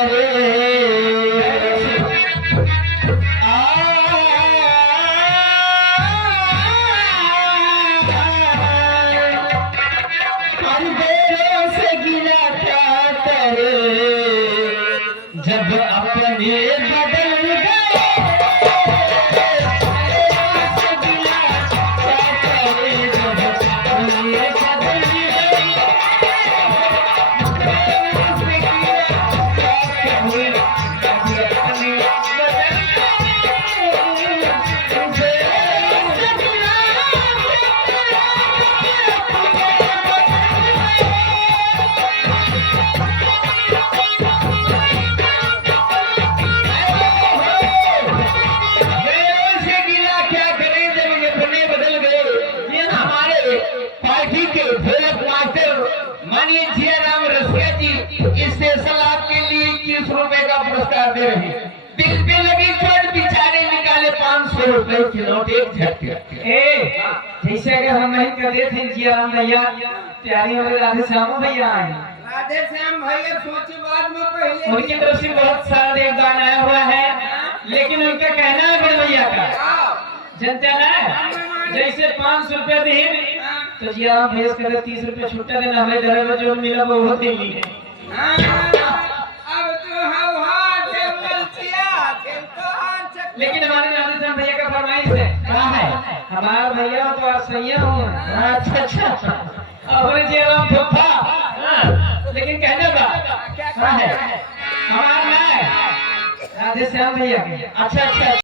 जब अपने बदल गए माननीय जियाराम रसिया जी स्पेशल आपके लिए 21 रुपए का पुरस्कार दे रहे हैं। दिल पे लगी चोट बिचारे निकाले 500 रुपए की नोट एक झटके। जैसे अगर हम नहीं कर देते थे जियाराम भैया प्यारी हमारे राधे श्याम भैया आए। राधे श्याम भैया सोची बाद में पहले उनकी तरफ से बहुत सारा देवदान आया हुआ है, लेकिन उनका कहना है बड़े भैया का जनता ना जैसे 500 रुपए दे तो जी आप भेज कर 30 रुपए छुट्टा देना, हमें घर में जो मिला वो देंगे। लेकिन हमारे राधेश्याम भैया का फरमाइश है, क्या है हमारा भैया तो आप सही हो। अच्छा अपने जी राम था लेकिन कहने का क्या है हमारा राधेश्याम भैया। अच्छा